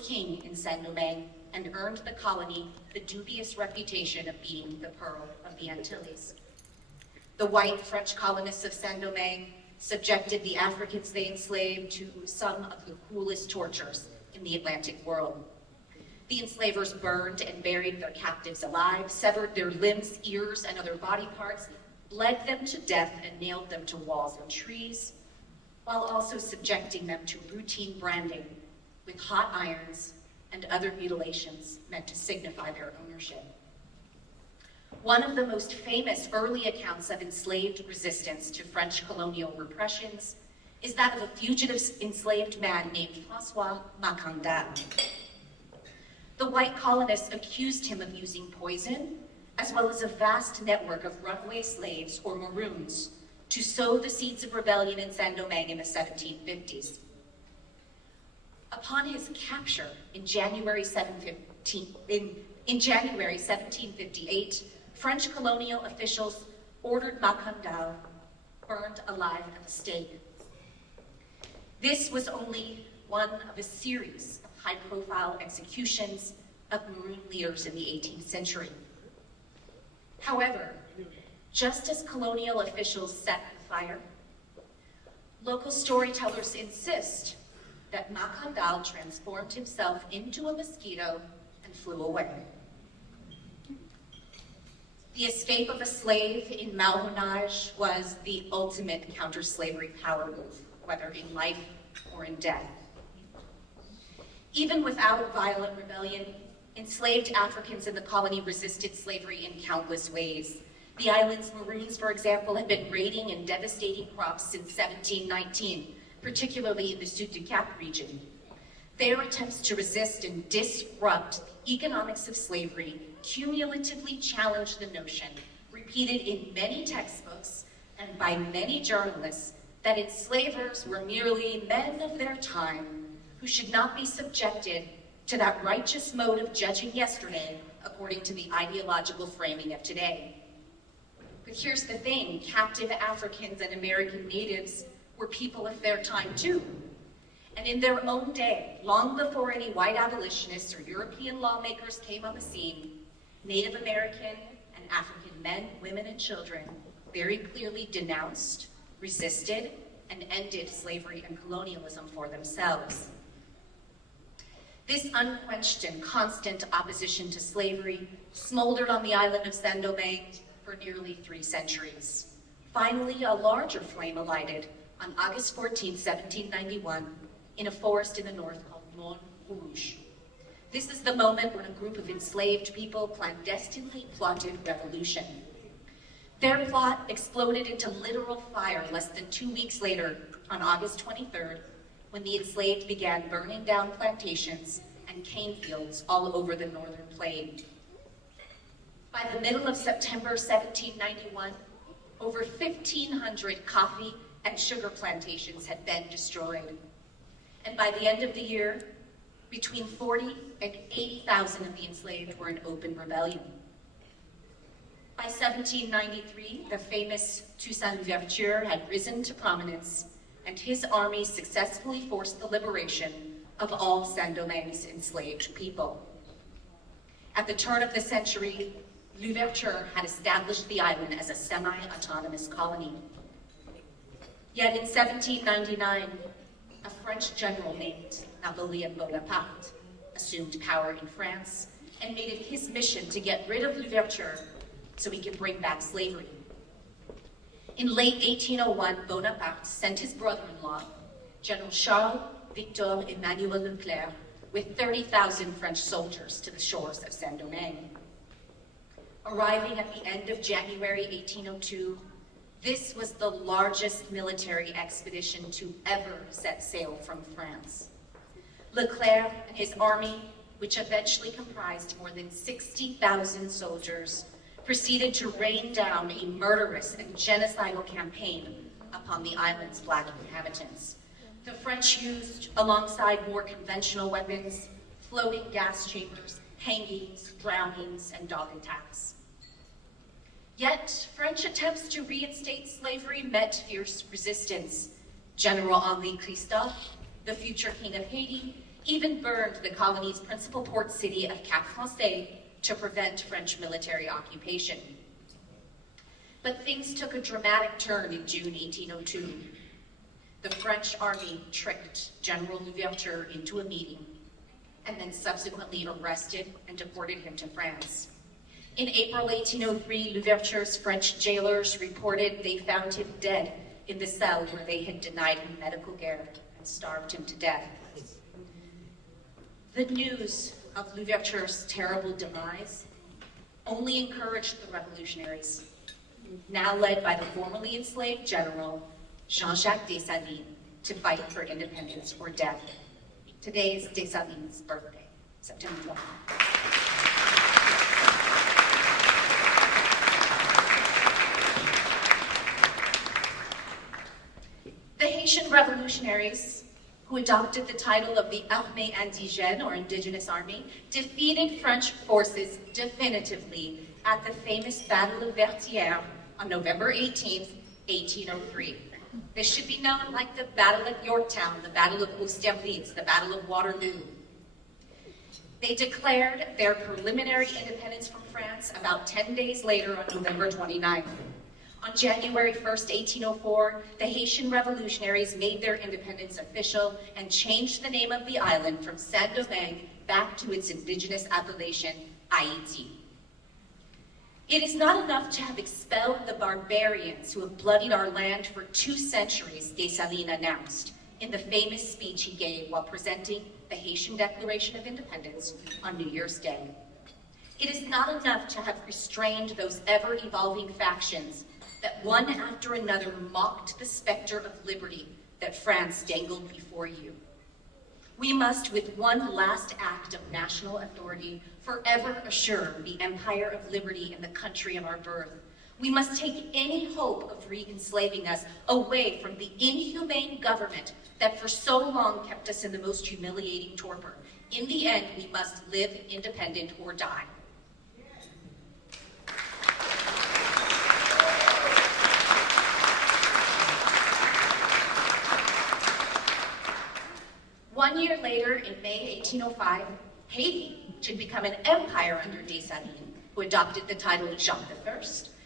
king in Saint-Domingue and earned the colony the dubious reputation of being the Pearl of the Antilles. The white French colonists of Saint-Domingue subjected the Africans they enslaved to some of the cruelest tortures in the Atlantic world. The enslavers burned and buried their captives alive, severed their limbs, ears, and other body parts, bled them to death, and nailed them to walls and trees, while also subjecting them to routine branding with hot irons and other mutilations meant to signify their ownership. One of the most famous early accounts of enslaved resistance to French colonial repressions is that of a fugitive enslaved man named François Macandal. The white colonists accused him of using poison, as well as a vast network of runaway slaves, or maroons, to sow the seeds of rebellion in Saint-Domingue in the 1750s. Upon his capture in January 1758, French colonial officials ordered Macandal burned alive at the stake. This was only one of a series of high-profile executions of maroon leaders in the 18th century. However, just as colonial officials set the fire, local storytellers insist that Macandal transformed himself into a mosquito and flew away. The escape of a slave in Malhonnage was the ultimate counter-slavery power move, whether in life or in death. Even without violent rebellion, enslaved Africans in the colony resisted slavery in countless ways. The island's maroons, for example, had been raiding and devastating crops since 1719, particularly in the Sud du Cap region. Their attempts to resist and disrupt the economics of slavery cumulatively challenged the notion, repeated in many textbooks and by many journalists, that enslavers were merely men of their time who should not be subjected to that righteous mode of judging yesterday according to the ideological framing of today. But here's the thing, captive Africans and American natives were people of their time too. And in their own day, long before any white abolitionists or European lawmakers came on the scene, Native American and African men, women, and children very clearly denounced, resisted, and ended slavery and colonialism for themselves. This unquenched and constant opposition to slavery smoldered on the island of Saint-Domingue for nearly 3 centuries. Finally, a larger flame alighted on August 14, 1791, in a forest in the north called Mont Rouge. This is the moment when a group of enslaved people clandestinely plotted revolution. Their plot exploded into literal fire less than 2 weeks later, on August 23rd, when the enslaved began burning down plantations and cane fields all over the northern plain. By the middle of September 1791, over 1,500 coffee and sugar plantations had been destroyed. And by the end of the year, between 40 and 80,000 of the enslaved were in open rebellion. By 1793, the famous Toussaint Louverture had risen to prominence, and his army successfully forced the liberation of all Saint-Domingue's enslaved people. At the turn of the century, Louverture had established the island as a semi-autonomous colony. Yet in 1799, a French general named Napoleon Bonaparte assumed power in France and made it his mission to get rid of Louverture so he could bring back slavery. In late 1801, Bonaparte sent his brother-in-law, General Charles Victor Emmanuel Leclerc, with 30,000 French soldiers to the shores of Saint-Domingue. Arriving at the end of January 1802, this was the largest military expedition to ever set sail from France. Leclerc and his army, which eventually comprised more than 60,000 soldiers, proceeded to rain down a murderous and genocidal campaign upon the island's black inhabitants. The French used, alongside more conventional weapons, floating gas chambers, hangings, drownings, and dog attacks. Yet, French attempts to reinstate slavery met fierce resistance. General Henri Christophe, the future king of Haiti, even burned the colony's principal port city of Cap Français to prevent French military occupation. But things took a dramatic turn in June 1802. The French army tricked General Louverture into a meeting and then subsequently arrested and deported him to France. In April 1803, Louverture's French jailers reported they found him dead in the cell where they had denied him medical care and starved him to death. The news of Louverture's terrible demise only encouraged the revolutionaries, now led by the formerly enslaved general Jean-Jacques Dessalines, to fight for independence or death. Today is Dessalines' birthday, September 12th. The Haitian revolutionaries, who adopted the title of the Armée Indigène, or Indigenous Army, defeated French forces definitively at the famous Battle of Vertières on November 18th, 1803. This should be known like the Battle of Yorktown, the Battle of Austerlitz, the Battle of Waterloo. They declared their preliminary independence from France about 10 days later on November 29th. On January 1st, 1804, the Haitian revolutionaries made their independence official and changed the name of the island from Saint-Domingue back to its indigenous appellation, Haiti. It is not enough to have expelled the barbarians who have bloodied our land for 2 centuries, Dessalines announced in the famous speech he gave while presenting the Haitian Declaration of Independence on New Year's Day. It is not enough to have restrained those ever-evolving factions that one after another mocked the specter of liberty that France dangled before you. We must, with one last act of national authority, forever assure the empire of liberty in the country of our birth. We must take any hope of re-enslaving us away from the inhumane government that for so long kept us in the most humiliating torpor. In the end, we must live independent or die. One year later, in May 1805, Haiti, which had become an empire under Dessalines, who adopted the title of Jacques I,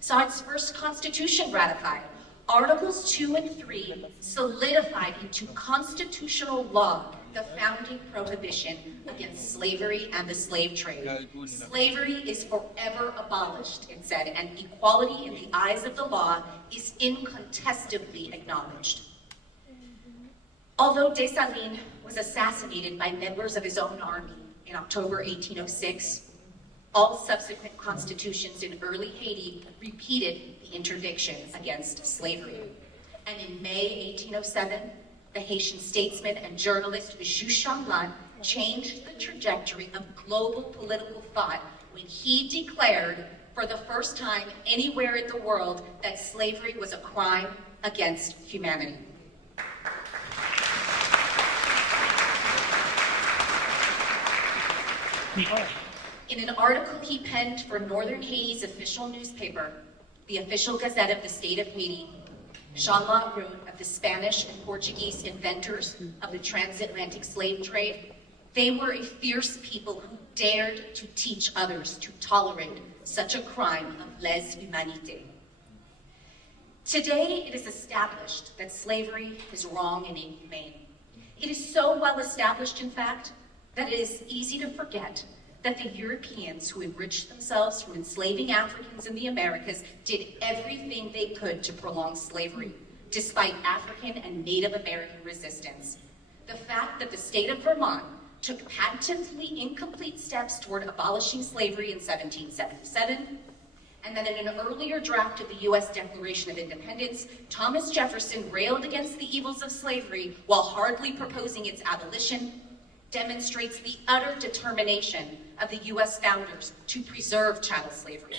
saw its first constitution ratified. Articles 2 and 3 solidified into constitutional law the founding prohibition against slavery and the slave trade. Slavery is forever abolished, it said, and equality in the eyes of the law is incontestably acknowledged. Although Dessalines was assassinated by members of his own army in October 1806, all subsequent constitutions in early Haiti repeated the interdiction against slavery. And in May 1807, the Haitian statesman and journalist Jules Champlain changed the trajectory of global political thought when he declared for the first time anywhere in the world that slavery was a crime against humanity. In an article he penned for Northern Haiti's official newspaper, the Official Gazette of the State of Haiti, Jean-Lot wrote of the Spanish and Portuguese inventors of the transatlantic slave trade. They were a fierce people who dared to teach others to tolerate such a crime of lèse-humanité. Today, it is established that slavery is wrong and inhumane. It is so well established, in fact, that it is easy to forget that the Europeans who enriched themselves from enslaving Africans in the Americas did everything they could to prolong slavery, despite African and Native American resistance. The fact that the state of Vermont took patently incomplete steps toward abolishing slavery in 1777, and that in an earlier draft of the U.S. Declaration of Independence, Thomas Jefferson railed against the evils of slavery while hardly proposing its abolition, demonstrates the utter determination of the U.S. founders to preserve chattel slavery.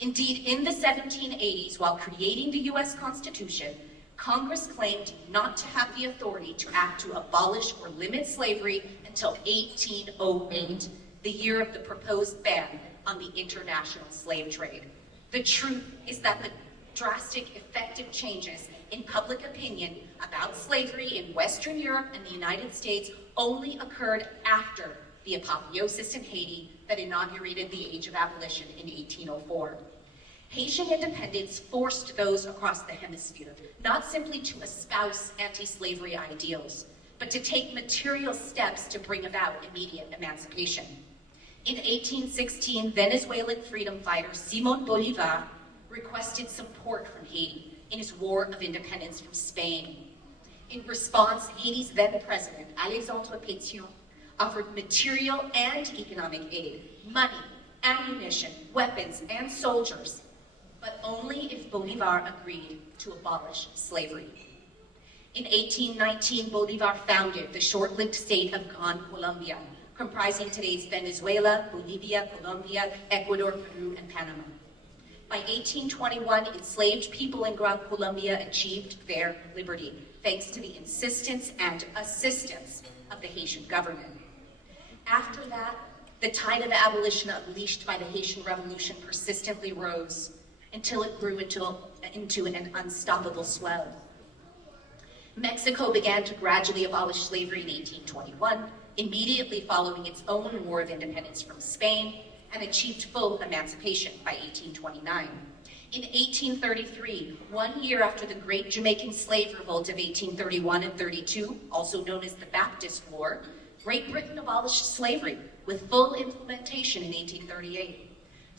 Indeed, in the 1780s, while creating the U.S. Constitution, Congress claimed not to have the authority to act to abolish or limit slavery until 1808, the year of the proposed ban on the international slave trade. The truth is that the drastic, effective changes in public opinion about slavery in Western Europe and the United States only occurred after the apotheosis in Haiti that inaugurated the age of abolition in 1804. Haitian independence forced those across the hemisphere not simply to espouse anti-slavery ideals, but to take material steps to bring about immediate emancipation. In 1816, Venezuelan freedom fighter Simón Bolívar requested support from Haiti in his war of independence from Spain. In response, Haiti's then president, Alexandre Pétion, offered material and economic aid, money, ammunition, weapons, and soldiers, but only if Bolívar agreed to abolish slavery. In 1819, Bolívar founded the short-lived state of Gran Colombia, comprising today's Venezuela, Bolivia, Colombia, Ecuador, Peru, and Panama. By 1821, enslaved people in Gran Colombia achieved their liberty, thanks to the insistence and assistance of the Haitian government. After that, the tide of abolition unleashed by the Haitian Revolution persistently rose until it grew into an unstoppable swell. Mexico began to gradually abolish slavery in 1821, immediately following its own war of independence from Spain, and achieved full emancipation by 1829. In 1833, 1 year after the Great Jamaican Slave Revolt of 1831 and 32, also known as the Baptist War, Great Britain abolished slavery with full implementation in 1838.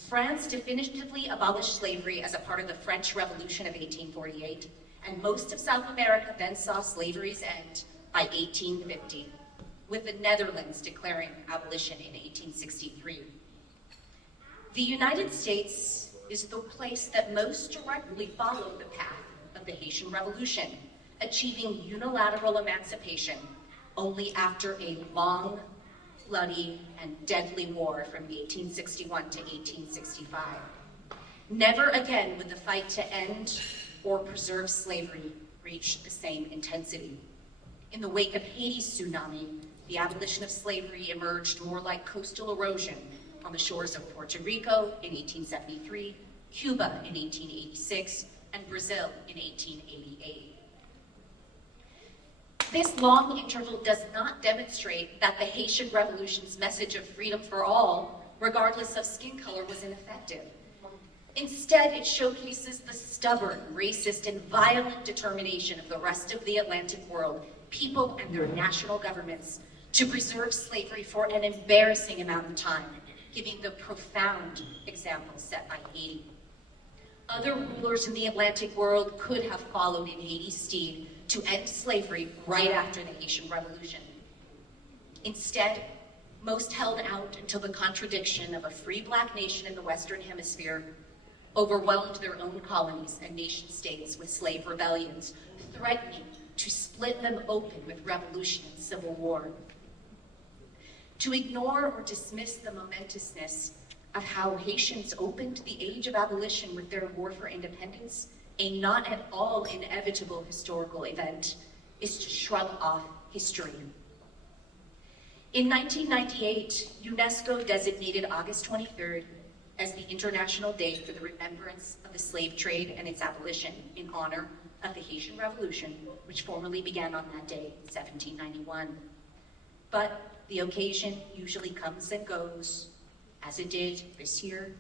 France definitively abolished slavery as a part of the French Revolution of 1848, and most of South America then saw slavery's end by 1850, with the Netherlands declaring abolition in 1863. The United States is the place that most directly followed the path of the Haitian Revolution, achieving unilateral emancipation only after a long, bloody, and deadly war from 1861 to 1865. Never again would the fight to end or preserve slavery reach the same intensity. In the wake of Haiti's tsunami, the abolition of slavery emerged more like coastal erosion on the shores of Puerto Rico in 1873, Cuba in 1886, and Brazil in 1888. This long interval does not demonstrate that the Haitian Revolution's message of freedom for all, regardless of skin color, was ineffective. Instead, it showcases the stubborn, racist, and violent determination of the rest of the Atlantic world, people and their national governments, to preserve slavery for an embarrassing amount of time, giving the profound example set by Haiti. Other rulers in the Atlantic world could have followed in Haiti's stead to end slavery right after the Haitian Revolution. Instead, most held out until the contradiction of a free Black nation in the Western Hemisphere overwhelmed their own colonies and nation states with slave rebellions, threatening to split them open with revolution and civil war. To ignore or dismiss the momentousness of how Haitians opened the age of abolition with their war for independence, a not at all inevitable historical event, is to shrug off history. In 1998, UNESCO designated August 23rd as the International Day for the Remembrance of the Slave Trade and its Abolition in honor of the Haitian Revolution, which formally began on that day in 1791. But the occasion usually comes and goes, as it did this year